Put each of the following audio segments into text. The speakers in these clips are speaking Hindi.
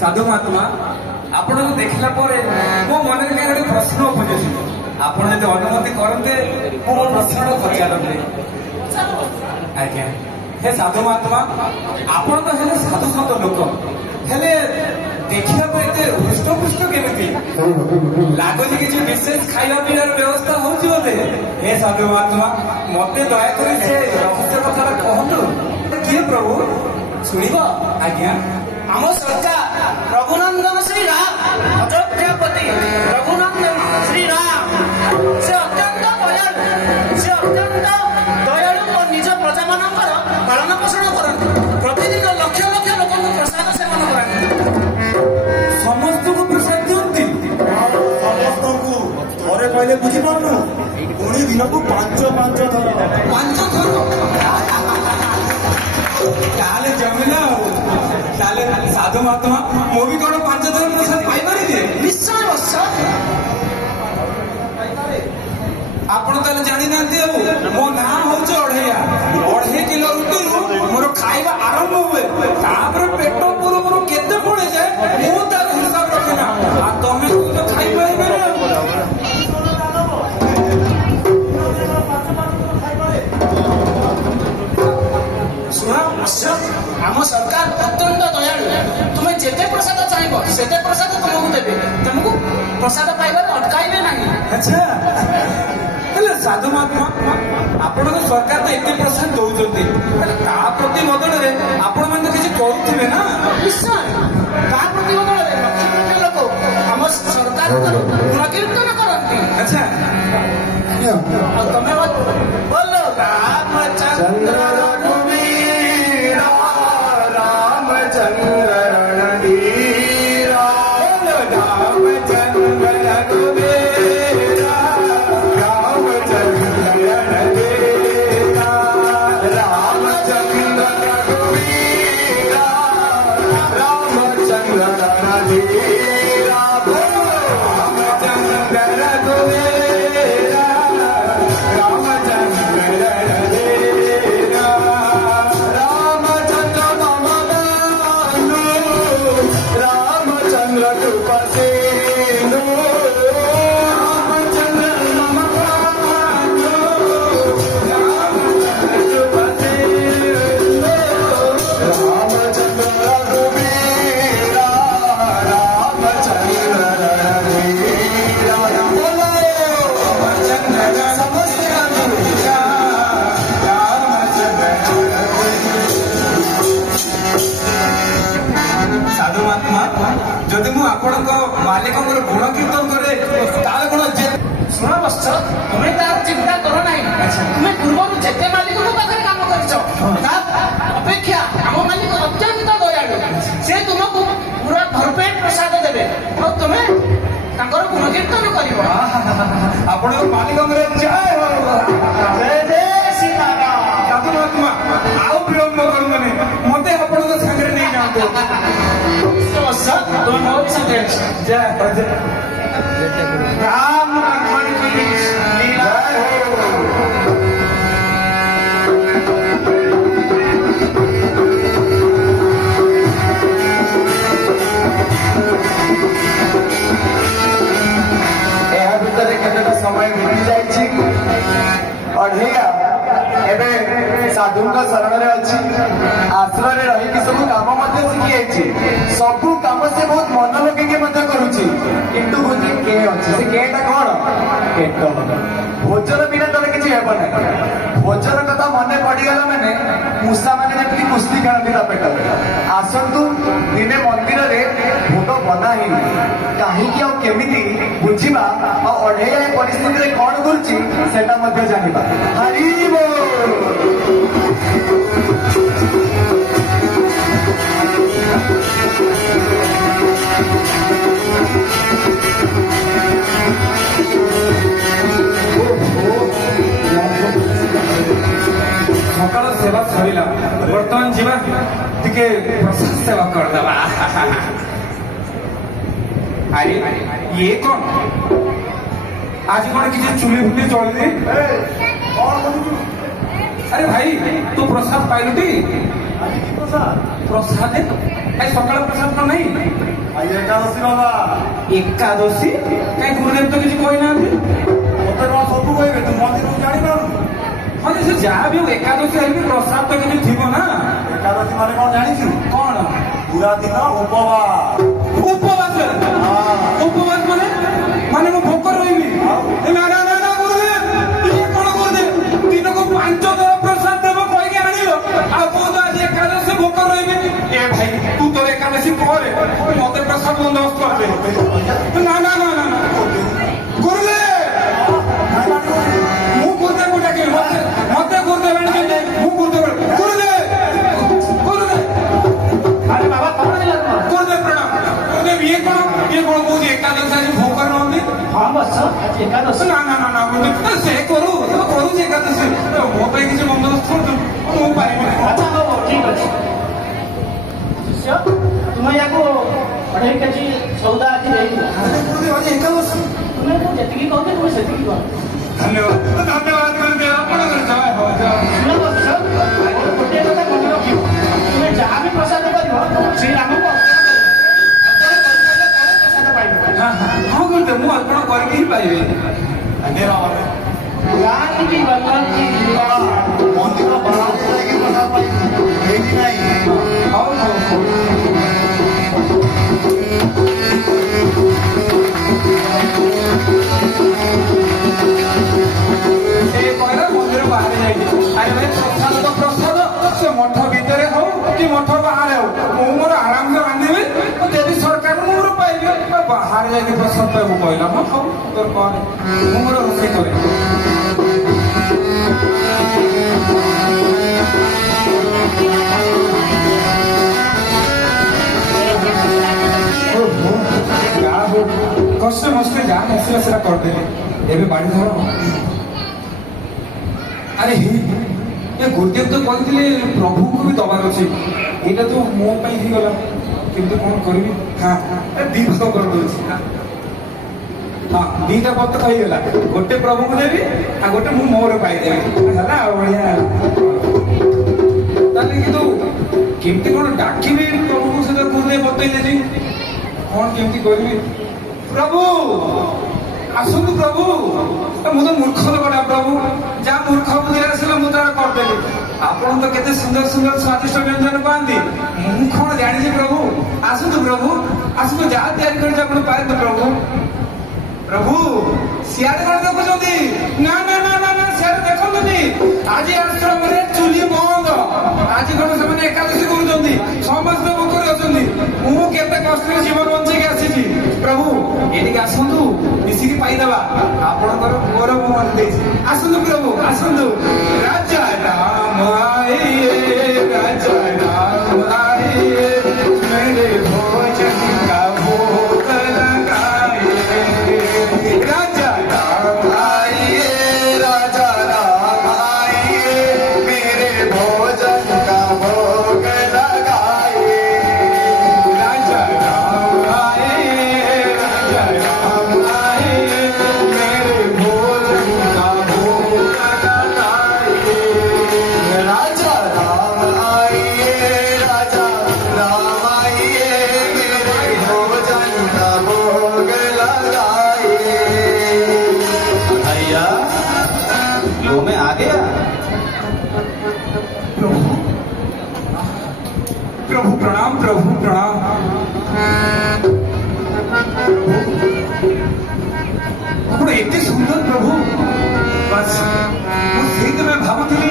साधु महात्मा आपण देखला मो मन में गोटे प्रश्न उपजे आपण जो अनुमति करते मो प्रश्न पचारे आज्ञा हे साधु महात्मा आपण तो हेले साधु सत लोक हेले देखा हृष्टपुष्ट केमी लगुच किसी विशेष खाଇବା पीवार व्यवस्था होती बोधे हे साधु महात्मा मत दयाकोरी से रहस्य कथा कहतु किए प्रभु शुणव आज्ञा आम सरकार रघुनंदन श्री राम अयोध्यापति रघुनंदन श्री राम से अत्यंत दयालु और निज प्रजा मान पालन पोषण करते प्रतिदिन लक्ष लक्ष लोक प्रसाद सेवन करते समस्त को प्रसाद दिखती समस्त को थोड़े कहले बुझीपारनु पुणी दिन को पांच थर ताले जमिला साधु महात्मा मो भी कौन 5 थर प्रसाद पाई दिए निश्चय वर्ष आपण ताले जानी ना मो ना हूँ 2.5 किलो रुटी मोर खाଇବା आरंभ हुए तापर पेट पूर्व केते पड़े जाए मु तार हिसाब रखेना आ तमे तो खाई पाइबे आम सरकार अत्यंत दयालु तुम्हें जिते प्रसाद चाहब से प्रसाद तुमको देवे तुमको प्रसाद पाइबार अटकाइबे नहीं। अच्छा साधु महात्मा आपण सरकार तो एत प्रसाद दौरान प्रति बदल में आपण मैंने किसी करुवे ना निश्चय ता प्रति बदल में लक्ष लक्ष लोक आम सरकार गुणकीर्तन करती। अच्छा तुम्हें बोलो रामचंद्र जदि मु आपण मालिक गुण कीर्तन करे तार गुण शुण बस तुम्हें तार चिंता करो ना तुम्हें पूर्व जिते मालिक पाखे काम कर अपेक्षा आम मालिक अत्यंत दयालु से तुमको पूरा भरपेट प्रसाद देवे और तुम्हें गुण कीर्तन कर आपण मालिक साधु महात्मा आउ विलम्ब करूनी मत आपण सागर नहीं जाते राम लक्ष्मण की लीला समय बीती जाइए अढ़ेगा साधु शरण में अच्छी आश्रय रही सब कम शिखी सबू कम से बहुत मन लगे करुच्ची किंतु बुझी के अच्छे से केटा कौन पेट भोजन बिना तो किसी हेब ना भोजन कथा मन पड़गला मैंने ମୂଷା ମାନେ ଯେମିତି କୁସ୍ତି ଖେଳନ୍ତି ତା ପେଟରେ। ଆସନ୍ତୁ ଦିନେ ମନ୍ଦିରରେ ଭୋଗ ବନା ହେଇନି, କାହିଁକି ଆଉ କେମିତି ବୁଝିବା, ଆଉ ଅଢେଇଆ ଏ ପରିସ୍ଥିତିରେ କଣ କରୁଛି ସେଟା ମଧ୍ୟ ଜାଣିବା। ହରି ବୋଲ। ସକାଳ ସେବା ସରିଲା, ବର୍ତ୍ତମାନ ଯିବା ଟିକେ ପ୍ରସାଦ ସେବା କରିଦେବା। ଆରେ ଇଏ କଣ ଆଜି କଣ କିଛି ଚୁଲି ଫୁଲି ଚଳିନି? ଆରେ ଭାଇ ତୁ ପ୍ରସାଦ ପାଇଲୁଟି? ପ୍ରସାଦ ଆଜି ସକାଳ ପ୍ରସାଦ ତ ନାହିଁ। ଏକାଦଶୀ ବାବା। ଏକାଦଶୀ କାଇଁ ଗୁରୁଦେବ ତ କିଛି କହିନାହାନ୍ତି? ମତେ କଣ ସବୁ କହିବେ, ତୁ ମନ୍ଦିରକୁ ଜାଣିପାରୁନୁ? ହଁ ଯେ ସେ ଯାହା ବି ହଉ ଏକାଦଶୀ ହେଲେ ବି ପ୍ରସାଦ ତ କିଛି ଥିବ ନା। ଏକାଦଶୀ ମାନେ କଣ ଜାଣିଛୁ? କଣ? ପୁରା ଦିନ ଉପବାସ। ଉପବାସ? ଉପବାସ ମାନେ ମାନେ ମୁଁ ଭୋକ ରହିବି? ନା ନା ନା ନା ଗୁରୁଦେବ, ଇଏ କଣ ଗୁରୁଦେବ? ଦିନକୁ 5 ଥର ପ୍ରସାଦ ଦେବ କହିକି ଆଣିବ, ଆଉ କହୁଛ ଆଜି ଏକାଦଶୀ ଭୋକ ରହିବି? ଏ ଭାଇ ତୁ ତୋର ଏକାଦଶୀ ପରେ ମତେ ପ୍ରସାଦ ବନ୍ଦୋବସ୍ତ କରିଦେ। ନା ନା ନା ନା ଗୁରୁଦେବ, ମୁଁ ଗୁରୁଦେବକୁ ଡାକିବି, ମତେ ଗୁରୁଦେବ ଆଣିଛନ୍ତି, ମୁଁ ଗୁରୁଦେବ ଗୁରୁଦେବ। ଆରେ ବାବା କଣ ହେଲା ତୁମର? ଗୁରୁଦେବ ପ୍ରଣାମ। ଗୁରୁଦେବ ଇଏ କଣ କହୁଛି ଏକାଦଶୀ ଆଜି ଭୋଗ ନୁହନ୍ତି? ହଁ ବସ ଆଜି ଏକାଦଶୀ। ନା ନା ନା ନା ଗୁରୁଦେବ ସେ କରୁଛି ଏକାଦଶୀ, ମୋ ପାଇଁ କିଛି ବନ୍ଦୋବସ୍ତ କରୁଛୁ, ମୁଁ ପାରିବିନି। ଆଚ୍ଛା ହଉ ଠିକ ଅଛି। ଶିଷ୍ୟ ତୁମେ ୟାକୁ 2.5 କେଜି ସଉଦା ଆଜି ଦେଇଥିଲ। ଏକାଦଶୀ ତୁମେ ମୁଁ ଯେତିକି କହୁଛି ତୁମେ ସେତିକି କର। ଧନ୍ୟବାଦ ଧନ୍ୟବାଦ ଗୁରୁଦେବ, ଆପଣଙ୍କର ଜୟ ହଉ ଜୟ। ଶୁଣ ବସ, ଗୋଟିଏ କଥା ମନେ ରଖିବ, ତୁମେ ଯାହା ବି ପ୍ରସାଦ କରିବ ଶ୍ରୀରାମଙ୍କୁ ପ୍ରସାଦ ପାଇବ। ହଁ ଗୁରୁଦେବ ମୁଁ ଅର୍ପଣ କରିକି ହିଁ ପାଇବି। ଗାଁଠି ବଲ୍ଲଭଜୀ ମନ୍ଦିର ବାହାରେ ଯାଇକି ପ୍ରସାଦ ପାଇବୁ, ଏଇଠି ନାହିଁ। ହଉ ହଉ ହଉ। ସେ କହିଲା ମନ୍ଦିର ବାହାରେ ଯାଇକି, ଆରେ ଭାଇ ପ୍ରସାଦ ତ ପ୍ରସାଦ, ସେ ମଠ ଭିତରେ ହଉ କି ମଠ ବାହାରେ ହଉ, ମୁଁ ମୋର ଆରାମସେ ରାନ୍ଧିବି, ଦେବି ସରକାର ମୁଁ ମୋର ପାଇବି। ବାହାରେ ଯାଇକି ପ୍ରସାଦ ପାଇବୁ କହିଲା, ହଁ ହଉ ତୋର କରେ, ମୁଁ ମୋର ରୋଷେଇ କରେ। କଷ୍ଟ ମସ୍ତେ ଯାହା ଆସିଲା ସେଟା କରିଦେଲି, ଏବେ ବାଡ଼ି ଧର। ଆରେ ଏ ଗୁରୁଦେବ ତ କହିଥିଲେ ପ୍ରଭୁଙ୍କୁ ବି ଦବାର ଅଛି, ଏଇଟା ତ ମୋ ପାଇଁ ହେଇଗଲା, କିନ୍ତୁ କଣ କରିବି? ହଁ ଦି ଭାଗ କରିଦଉଛି। ହଁ 2ଟା ପତ୍ର ହେଇଗଲା, ଗୋଟେ ପ୍ରଭୁଙ୍କୁ ଦେବି ଆଉ ଗୋଟେ ମୁଁ ମୋର ପାଇଦେବି, ହେଲା ଆଉ ବଢିଆ। ତାହେଲେ କିନ୍ତୁ କେମିତି କଣ ଡାକିବି ପ୍ରଭୁଙ୍କୁ ସେଟା ଗୁରୁଦେବ ବତେଇଲେନି, କଣ କେମିତି କରିବି? ପ୍ରଭୁ ଆସନ୍ତୁ ପ୍ରଭୁ, ମୁଁ ତ ମୂର୍ଖ ଲୋକଟା ପ୍ରଭୁ, ଯାହା ମୂର୍ଖ ବୁଦ୍ଧିରେ ଆସିଲା ମୁଁ ତାର କରିଦେଲି। ଆପଣ ତ କେତେ ସୁନ୍ଦର ସୁନ୍ଦର ସ୍ୱାଦିଷ୍ଟ ବ୍ୟଞ୍ଜନ ପାଆନ୍ତି, ମୁଁ କଣ ଜାଣିଛି ପ୍ରଭୁ? ଆସନ୍ତୁ ପ୍ରଭୁ, ଆସନ୍ତୁ, ଯାହା ତିଆରି କରିଛି ଆପଣ ପାଆନ୍ତୁ ପ୍ରଭୁ। ପ୍ରଭୁ ସିଆଡେ କଣ ଦେଖୁଛନ୍ତି? ନା ନା ନା ନା ନା ସିଆଡେ ଦେଖନ୍ତୁନି, ଆଜି ଆଶ୍ରମରେ ଚୁଲି ବନ୍ଦ, ଆଜି କଣ ସେମାନେ ଏକାଦଶୀ କରୁଛନ୍ତି, ସମସ୍ତେ ଭୋକରେ ଅଛନ୍ତି, ମୁଁ କେତେ କଷ୍ଟରେ ଜୀବନ ବଞ୍ଚେଇକି ଆସିଛି। ପ୍ରଭୁ ଏଠିକି ଆସନ୍ତୁ, ମିଶିକି ପାଇଦେବା, ଆପଣଙ୍କର ପୁଅର ମୁଁ ମନେ ଦେଇଛି। ଆସନ୍ତୁ ପ୍ରଭୁ ଆସନ୍ତୁ। ରାଜା ରାମ ଆଇଏ, ରାଜା ରାମ ଆଇଏ, मेरे भोजन का भोग लगाइए। राजा राम आइए, राजा राम आइए, मेरे भोजन का भोग लगाइए। राजा राम आइए, राजा राम आइए, मेरे भोजन का भोग लगाइए। राजा राम आइए, राजा राम आइए, मेरे भोजन का भोग लगाइए। भैया लो मैं आ गया। प्रभु प्रभु प्रणाम, प्रभु प्रणाम। ଆପଣ ଏତେ ସୁନ୍ଦର ପ୍ରଭୁ, ବାସ୍ ମୁଁ ସେଇଥିପାଇଁ ଭାବୁଥିଲି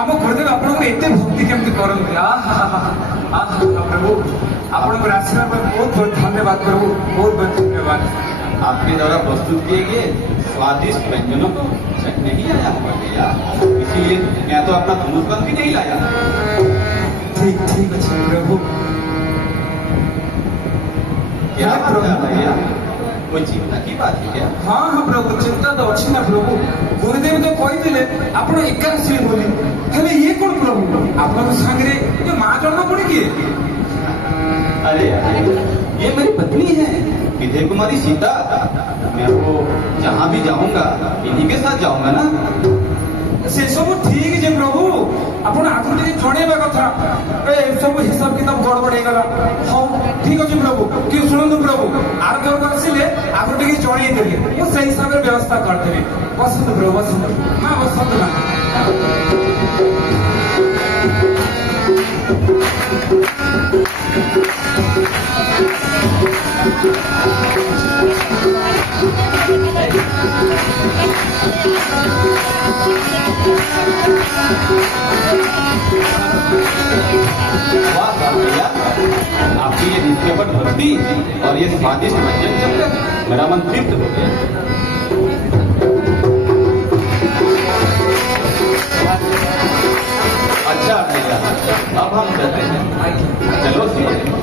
ଆମ ଗୁରୁଦେବ ଆପଣଙ୍କର आपको एते भक्ति केमती करते प्रभु आपको आशीर्वाद पर बहुत बहुत धन्यवाद प्रभु, बहुत बहुत धन्यवाद। आपके द्वारा प्रस्तुत किए गए स्वादिष्ट व्यंजनों को चखने ही आया हुआ भैया, इसीलिए मैं तो अपना धनुष भी नहीं लाया। ठीक ठीक अच्छे प्रभु। क्या बात है भैया, कोई चिंता की बात है क्या? हाँ हाँ प्रभु, चिंता तो अच्छी ना प्रभु। गुरुदेव तो कहते आप एकादशी बोली हेले ये कौन प्रभु आपको सांगे ये माँ जन्म पड़ी किए? अरे ये मेरी पत्नी है विजय कुमारी सीता। मैं वो जहाँ भी जाऊंगा इन्हीं के साथ जाऊंगा ना। से सब ठीक है प्रभु, आपन आगु टे जणेबा कथा ए सब हिसाब किताब गड़बड़ हो गला। हाँ ठीक अच्छे प्रभु, कि शुणु प्रभु आर घर आसिले आगु टे जणई देबे, मु से हिसाब रे व्यवस्था करदेबी। बसंत प्रभु बसंत, हाँ बसंत ना। वाह भैया, आपकी ये न्यूज़पेपर भक्ति और ये स्वादिष्ट व्यंजन चलकर मेरा मन तृप्त हो गया। अच्छा भैया, अब हम चलते हैं। चलो सीधे।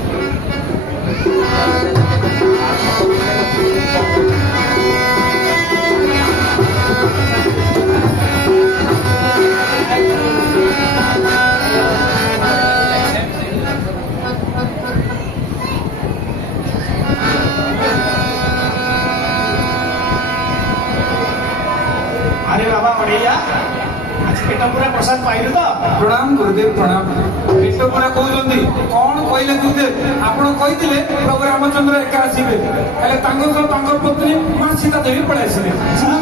अरे बाबा बढ़िया, आज पेट पूरा प्रसाद पाइलु तो। प्रणाम गुरुदेव प्रणाम। पेट पूरा कहते कौन कहले गुरुदेव आप प्रभु रामचंद्र एका आसवे पत्नी माँ सीता देवी पड़े आसवे।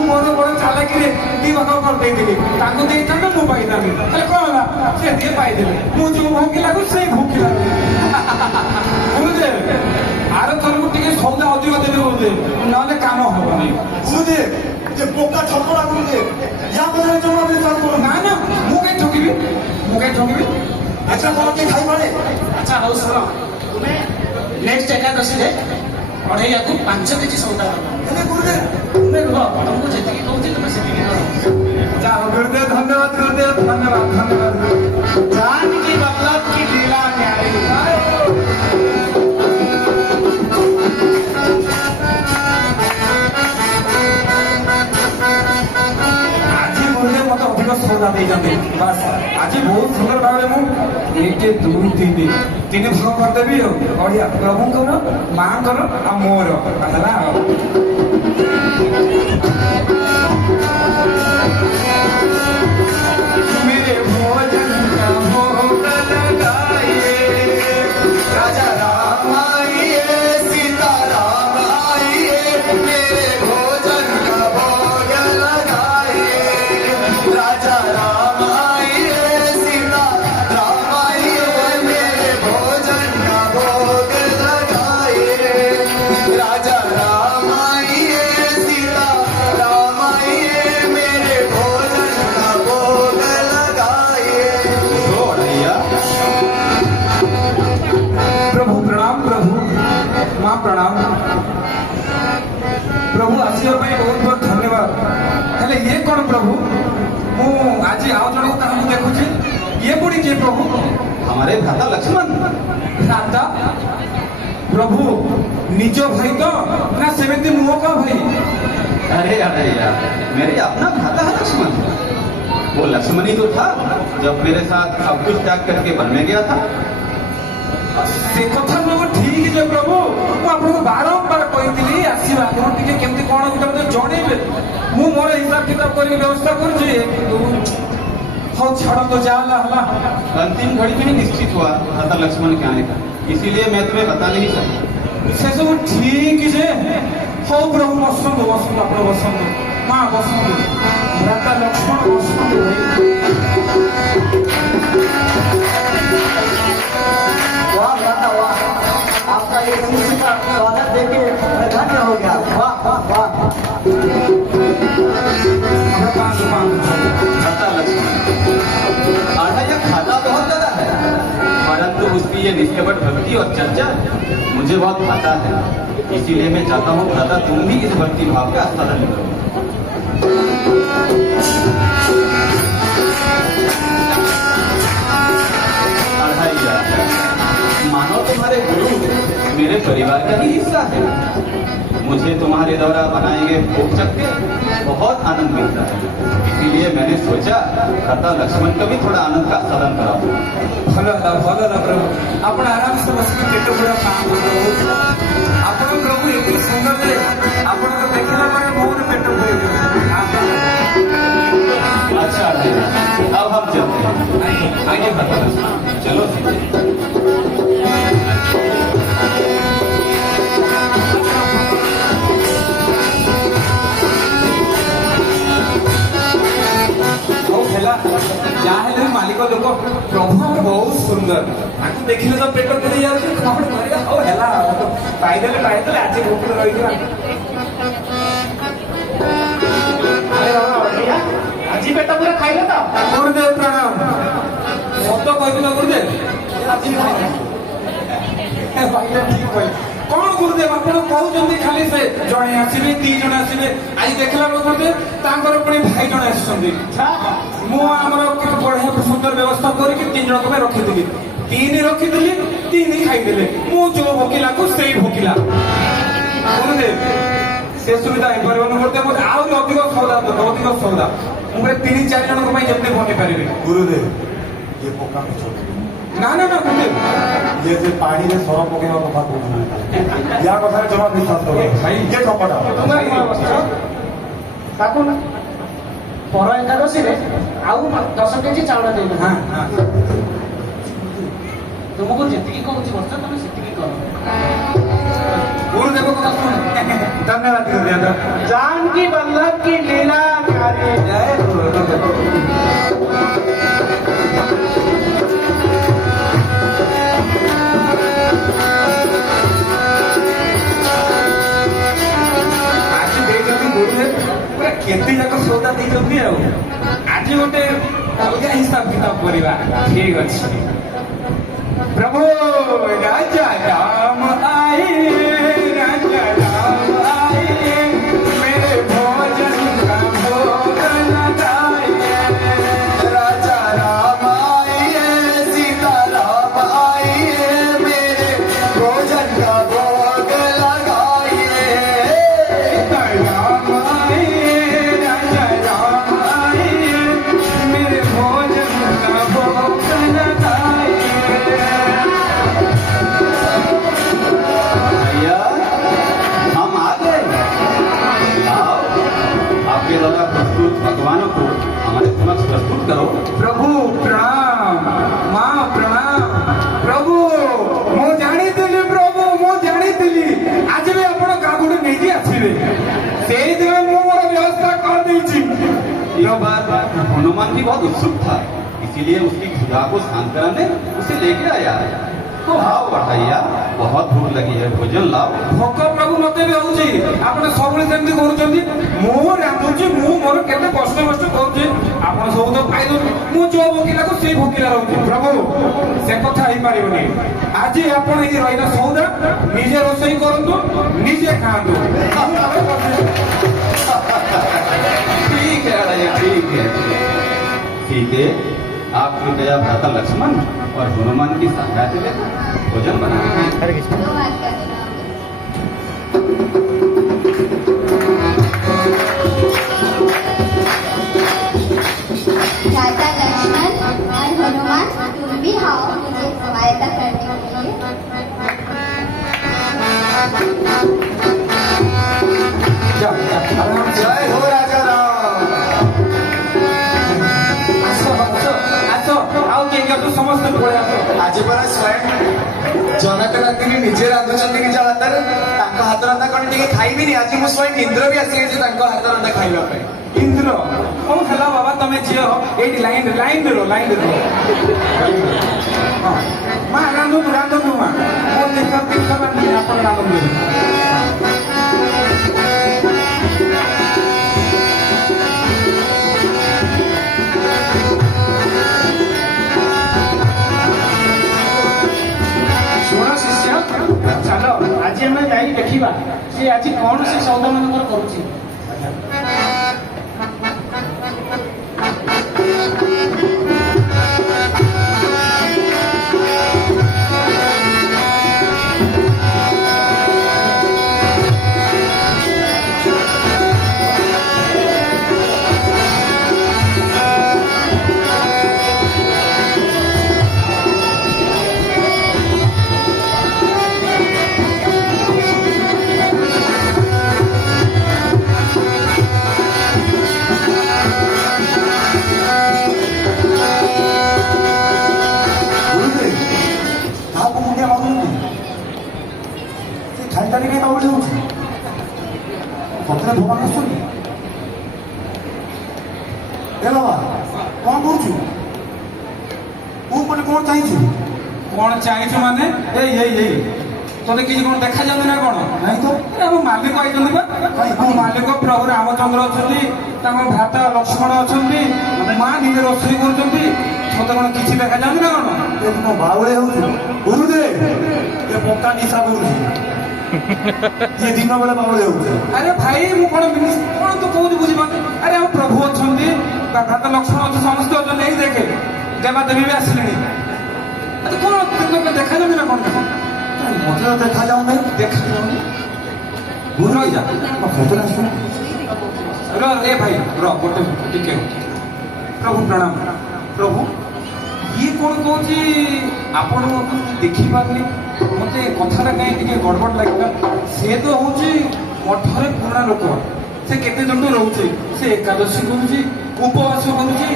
मोर बड़ चालाकी दी भाग करदे मु पाई कौन से दिए पाई मुझे भोकिला से भोकिला। गुरुदेव आर थर को टे सौदा अधिक देवी गुरुदेव ना काम हम गुरुदेव बोका ठकड़ा गुरुदेव या बदले जमा ना ना मु कहीं ठकिबी मु कहीं ठकिबी। अच्छा कौन के खाई पड़े? अच्छा हौ सुनो, तुमे नेक्स्ट एकादशी रे पढ़ैया को 5 केजी सौदा दबो। गुरुदेव तुमे रुह, तुमको जेतिकी कहूची तुमे सेतिकी करो। जाओ गुरुदेव, धन्यवाद गुरुदेव, धन्यवाद धन्यवाद। जान की मतलब की लीला न्यारी। सौदा दे जाते बस आज बहुत सुंदर भाव में एक दुई तीन भाग करदेवी बढ़िया प्रभुंर माँ आ मोर मेरे भोजन का भोग लगाइए राजा राम आइए सीता राम आइए मेरे भोजन का भोग लगाइए राजा राम आइए सीता राम आइए मेरे भोजन का भोग लगाइए राजा राम आइए सीता राम आइए मेरे भोजन का भोग लगाइए। प्रभु प्रणाम, प्रभु माँ प्रणाम। प्रभु आसिया बहुत बहुत धन्यवाद। हेले ये कौन प्रभु मु आज आउ जन को देखुची ये बुढ़ी किए प्रभु? हमारे भ्राता लक्ष्मण। भ्राता प्रभु निज भाई तो ना सेमती मुह का भाई? अरे अरे यार, मेरे अपना भ्राता है लक्ष्मण। वो लक्ष्मण ही तो था जब मेरे साथ सब कुछ त्याग करके वन में गया था। से कथा लोग ठीक है प्रभु, मु आपको बारंबार कही आसवा केमती कौन गोटे जनइबे मु मोर हिसाब किताब कर व्यवस्था कर। हाँ छाड़ तो जाला अंतिम घड़ी में ही निश्चित हुआ भ्राता लक्ष्मण के आने का, इसीलिए मैं तुम्हें बता नहीं सकता। से सब ठीक है। हाँ प्रभु बसंत बसंत आप बसंत माँ बसंत भ्राता लक्ष्मण बसंत वाह भ्राता वाह, आपका ये शिष्य का स्वागत देके मैं धन्य हो गया। वाह वाह वाह। भ्राता लक्ष्मण आधा या खाता निष्कपट भक्ति और चर्चा मुझे बहुत भाता है, इसीलिए मैं चाहता हूँ दादा तुम भी इस भक्ति भाव का आस्वादन करो। मानो तुम्हारे गुरु मेरे परिवार का ही हिस्सा है। मुझे तुम्हारे द्वारा बनाए गए भोग चख के बहुत आनंद मिलता है, इसीलिए मैंने सोचा भ्राता लक्ष्मण का भी थोड़ा आनंद का आस्वादन कराऊं। भल प्रभु आप आराम से बस पेट पूरा काम कर आप प्रभु एत सुंदर जे आप देखला मोर पेट पूरे। अच्छा अब हम चलते हैं। आगे भ्राता लक्ष्मण चलो। ଯାହେଲେ ମାଲିକ ଲୋକ ପ୍ରଭୁ ଆମର ବହୁତ ସୁନ୍ଦର, ତାଙ୍କୁ ଦେଖିଲେ ତ ପେଟ ପୁରି ଯାଉଛି। କଣ କରିବା, ହଉ ହେଲା ପାଇଦେଲେ ଆଜି ଭୋକରେ ରହିଯିବା। ଆଜି ପେଟ ପୁରା ଖାଇଲ ତ? ଗୁରୁଦେବ ପ୍ରଣାମ। ସତ କହିବି ନା ଗୁରୁଦେବ, ଆଜି ଠିକ କହିଲେ। କଣ ଗୁରୁଦେବ ଆପଣ କହୁଛନ୍ତି ଖାଲି ସେ ଜଣେ ଆସିବେ 2 ଜଣ ଆସିବେ, ଆଜି ଦେଖିଲା ବେଳକୁ ଗୁରୁଦେବ ତାଙ୍କର ପୁଣି ଭାଇ ଜଣେ ଆସିଛନ୍ତି। ମୁଁ ଆମର ବଢିଆ ସୁନ୍ଦର ବ୍ୟବସ୍ଥା କରିକି 3 ଜଣଙ୍କ ପାଇଁ ରଖିଥିଲି, 3 ରଖିଥିଲି 3 ଖାଇଦେଲେ। ମୁଁ ଯୋଉ ଭୋକିଲାକୁ ସେଇ ଭୋକିଲା। ଗୁରୁଦେବ ସେ ସୁବିଧା ହେଇପାରିବନି ଗୁରୁଦେବ, ଆହୁରି ଅଧିକ ସୌଦା ଅଧିକ ସୌଦା ମୁଁ 3-4 ଜଣଙ୍କ ପାଇଁ ଯେମିତି ବନେଇ ପାରିବି। ଗୁରୁଦେବ ଇଏ ପକା ମିଛ ନା ନା ନା ଗୁରୁଦେବ, ଇଏ ଯେ ପାଣିରେ ସର ପକେଇବା କଥା କହୁଛନ୍ତି, ୟା କଥାରେ ଜମା ବିଶ୍ୱାସ କର ଭାଇ। ଇଏ କପଟା ତାକୁ ପର ଏକାଦଶୀରେ ଆଉ 10 କେଜି ଚାଉଳ ଦେଇଦେବ। ତୁମକୁ ଯେତିକି କହୁଛି ବର୍ଷ ତମେ ସେତିକି କର। गुरुदेव को धन्यवाद गुरुदेव। जानकी वल्लभ की लीला न्यारी। जय गुरुदेव। आज देखते गुरुदेव पूरा केते जाक सौदा देइछथि आ आज गोटे अलगा हिसाब किताब करिवा। ठीक अछि प्रभु राजा राम आए, राजा राम आए, मेरे भोजन का भोग लगाए। राजा राम आए, सीता राम आए, मेरे भोजन का भोग लगाइए। सीता राम आए, राजा राम आए, मेरे भोजन का भोग लगाए। हम आ गए। आओ आपके द्वारा प्रस्तुत भगवानों को हमारे समक्ष प्रस्तुत करो। प्रभु प्रणाम, माँ प्रणाम। प्रभु मु जानिଥିଲି प्रभु मु जानिଥିଲି आज भी आपण कागुड़ नहीं आसवे, से दिन मु मोर व्यवस्था कर देछि। यह बार हनुमान भी बहुत उत्सुक था, इसीलिए उसकी क्षुधा को शांत कराने उसे लेके आया। तो आओ बढ़ाइया, बहुत भूख लगी है, भोजन लाओ। भोक प्रभु मते भी होउछि, आपण सबले सेमति करूछंती। मु रांधुछि, मु मोर केते कष्ट करूछि, आपण सब तो पाइ दो। मु जो भोकिला को से भोकिला रहउछि। प्रभु से कथा ही पारिबनी। आज आपण ई रहिला सौदा निजे रोसई करंतु, निजे खांतु। ठीक है राजा, ठीक है। ठीक है, आपकी दया भ्राता लक्ष्मण और हनुमान की सहायता से भोजन बनाए। राजा लक्ष्मण और हनुमान तुम भी आओ मुझे सहायता करने के लिए। जय हो राजा राम। समस्त आज परा स्वयं जनक नंदिनी निजे रांधुचंदी निज हाथरे, तांको हाथ रंधा कण टिके खाइबिनी। आज मु स्वयं इंद्र भी आसी जे तांको हाथ रंधा खाइबा पे। इंद्र हूँ हेला बाबा तमें झील ये लाइन लाइन रो माँ रांधु माँ मो तीर्थ आप रांधु। ଦେଖିବା ସେ ଆଜି କଣ ସେ ସୌଦ ମାନଙ୍କର କରୁଛି। कौन चाहिए माने तोते किसी कौन देखा जाए ना कौन नहीं तो हम मालिक आई मालिक प्रभु रामचंद्र अच्छा भ्राता लक्ष्मण अच्छा माँ निजे रोषे कर कौन किसी देखा जाए ना कौन बाउले गुरुदेव ये पक्का निशा बोल ये दिन बेला बाउले अरे भाई मु कौन कौन तो कौन बुझी अरे हम प्रभु अच्छा भ्राता लक्ष्मण अच्छा समस्त अच्छा नहीं देखे देवा देवी भी आसिले कौन देखा जाए ना कौन मत देखा जाऊ नहीं देखा जाऊनी रही जा फोटो ए भाई गोटे टिके प्रभु प्रणाम प्रभु ये कौन कौन आपण देखी पारे मत कथा कहीं गड़बड़ लगे सी तो हूँ मठर पुराणा लोक से केते दिन रोचे से एकादशी करुच्ची उपवास करुच्ची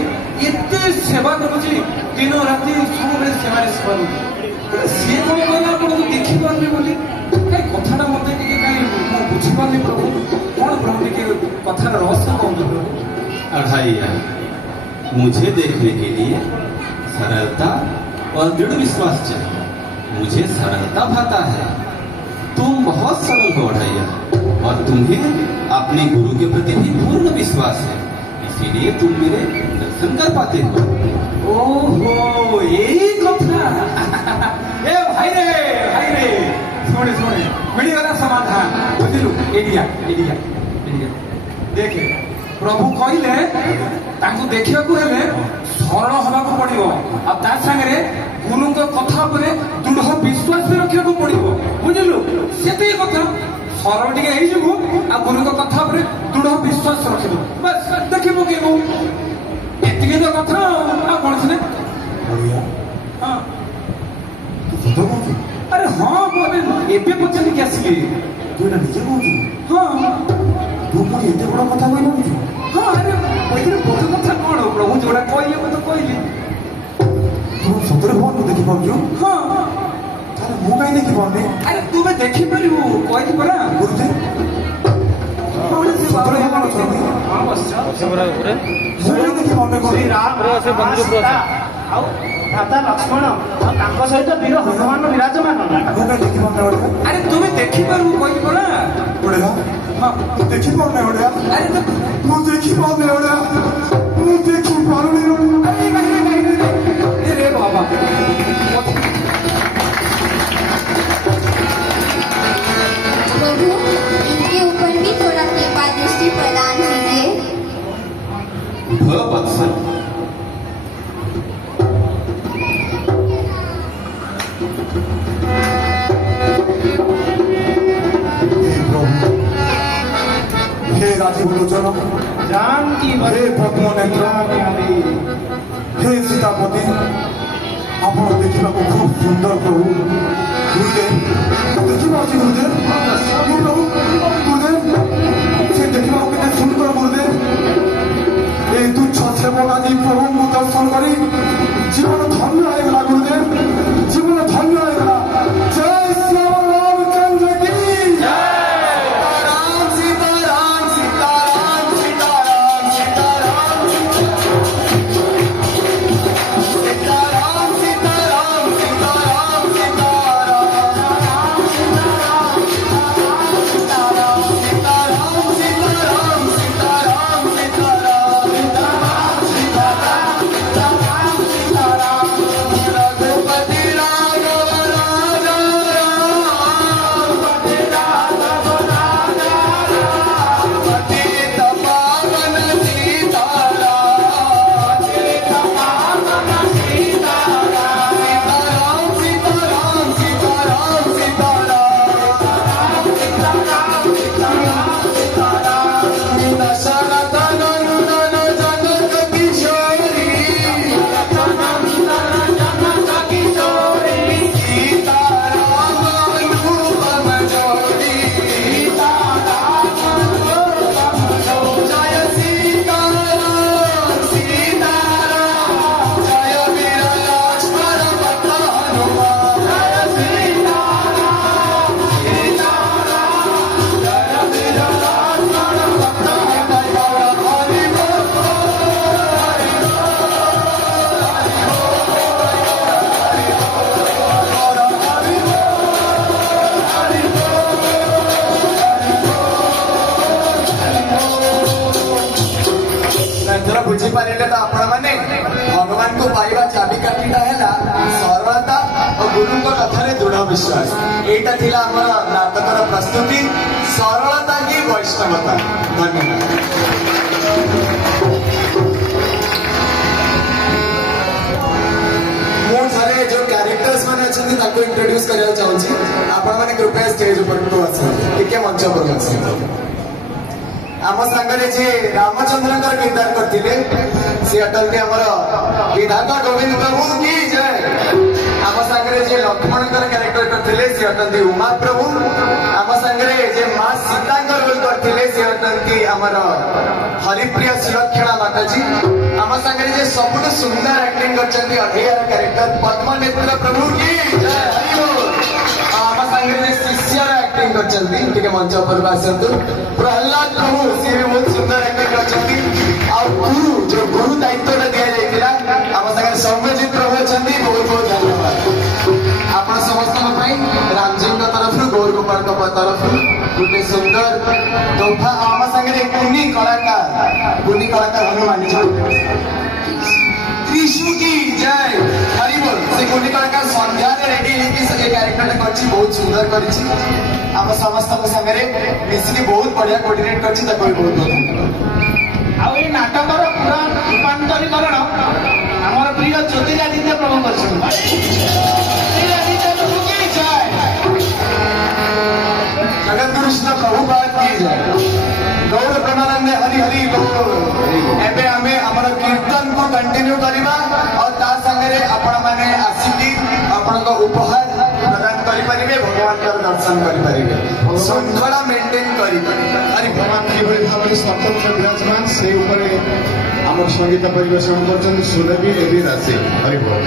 सेवा करुच्ची दिन राति सब सेवा सी कौन कहला आपको देखी पारे बोली कहीं कथा मत कहीं बुझीपारे प्रभु कौन प्रभु टे कथार रहस्य कौन प्रभु अढ़ाइया मुझे देखने के लिए सरलता और दृढ़ विश्वास चाहिए। मुझे सरलता भाता है, तुम बहुत सरल हो अढ़ाइया, और तुम्हें अपने गुरु के प्रति भी पूर्ण विश्वास है, इसीलिए तुम मेरे दर्शन कर पाते हो। ओहो यही कथा ए भाई रे सुने सुने मिलगला समाधान बुझलु एडिया एडिया एडिया देखे प्रभु कहले तांको देखिया को हेले सरल हवा को पड़िबो आ ता संगे गुरु को कथा पर दृढ़ विश्वास रखिया को पड़िबो बुझलु सेते कथा सरल टिके हेइ जबो आ गुरु को कथा पर दृढ़ विश्वास रखिबो बस देखिबो केबो एतिके तो कथा आ कोन छने हां तू सतो कहू अरे हाँ बोले एबे पचन के आसिले तू ना निजे कहू हाँ तू पुणी एते बड़ कथा कहि कहू हाँ अरे पहिले बड़ कथा कोन प्रभु जोड़ा कहले मैं तो कहली तू सतरे फोन देखि पाउछु हाँ अरे मु काई देखि पाउने अरे तू बे देखि परिबु कहली परा गुरुजी सतरे फोन अछनी हां बस सबरा ऊपर सही देखि पाउने श्री राम से बंधु सीता ଆଉ ଭ୍ରାତା ଲକ୍ଷ୍ମଣ ଆଉ ତାଙ୍କ ସହିତ ବୀର ହନୁମାନ ବିରାଜମାନ मु काई देखि पाउने ओडे अरे तू बे देखि परिबु कहली परा ओडेगा हाँ तू देखि पाउने ओडेगा अरे तो मु देखि पाउने ओडेगा मु देखि पाउने अरे बाबा प्रभु इनके ऊपर भी थोड़ा कृपा दृष्टि प्रदान कीजिए। वत्सल हे राजीव लोचन जानकी हे पद्म नेत्र हे सीतापति ଆପଣ ଦେଖିବାକୁ ଖୁବ ସୁନ୍ଦର ପ୍ରଭୁ ଗୁରୁଦେବ ଦେଖିପାରୁଛି ଗୁରୁଦେବ ପ୍ରଭୁ ଗୁରୁଦେବ ସେ ଦେଖିବାକୁ କେତେ ସୁନ୍ଦର ଗୁରୁଦେବ এই তুচ্ছ সেবক আদি প্রভুଙ୍କୁ দর্শন କରି ଜୀବନ ଧନ୍ୟ ହେଇଗଲା ଗୁରୁଦେବ ଜୀବନ ଧନ୍ୟ ହେଇଗଲା ଜୟ ଶ୍ରୀରାମ ରାମଚନ୍ଦ୍ର କି ସୀତାରାମ ସୀତାରାମ ସୀତାରାମ ସୀତାରାମ ସୀତାରାମ ସୀତାରାମ ସୀତାରାମ सीताराम को पाइबा चाबिकाठीटा है सरलता और गुरु कथा दृढ़ विश्वास। एटा थिला हमर नाटकर प्रस्तुति सरलता की वैष्णवता। धन्यवाद। मुझे जो कैरेक्टर्स मैंने अच्छे इंट्रोड्यूस करने चाहूँगी आपण मैंने कृपया स्टेज ऊपर आसते टिके मंच पर आसते। आम सांगे जी रामचंद्र किरदार करते सी अटल आमर विधाता गोविंद प्रभु की जय। आम सांगे जी लक्ष्मण कैरेक्टर करते सी अटल उमा प्रभु। आम सांगे जे माँ सीता रोल करते सी अटल आमर हरिप्रिया सुलक्षणा माता जी। आम सांगे जे सबुठ सुंदर एक्टिंग कर अढ़ेयार कैरेक्टर पद्मनेत्र प्रभु की जय। आम सांगे शिष्यर एक्टिंग कर मंच पर आसतु प्रहलाद प्रभु सी भी बहुत सुंदर एक्टिंग कर गुरु जो गुरु दायित्व दि जाता आम सागर सौम्यजीत प्रभु अच्छा बहुत बहुत धन्यवाद आप समस्त रामजी तरफ गौर गोपाल तरफ गोटे सुंदर तोहफा आम सागर कुनी कलाकार हनुमान कृष्ण की जय हरि बोल। से कुनी कलाकार संध्या रेडी कैरेक्टर कर बहुत सुंदर कर समस्त सागर मिसिकी बहुत बढ़िया कोऑर्डिनेट कर बहुत बहुत धन्यवाद। आउ नाटकर पूरा रूपांतरीकरण आमर प्रिय ज्योतिरादित्य प्रभु कर जगत कृष्ण प्रभुपाद की जय। गौर प्रेमानंद हरि हरि गौर। एबे हमें हमर कीर्तन को कंटिन्यू करबा और ता संगे आपण माने आसीकी आपण को उपहार प्रदान करि परिबे भगवान का दर्शन करि परिबे श्रृंखला मेंटेन करि हरि भगवान किभଳି भाବରେ ସପ୍ତମ ବିରାଜମାନ ସେ ଉପରେ ଆମର संगीत परिवेषण करछन सुरभि एबी राशि। हरि बोल।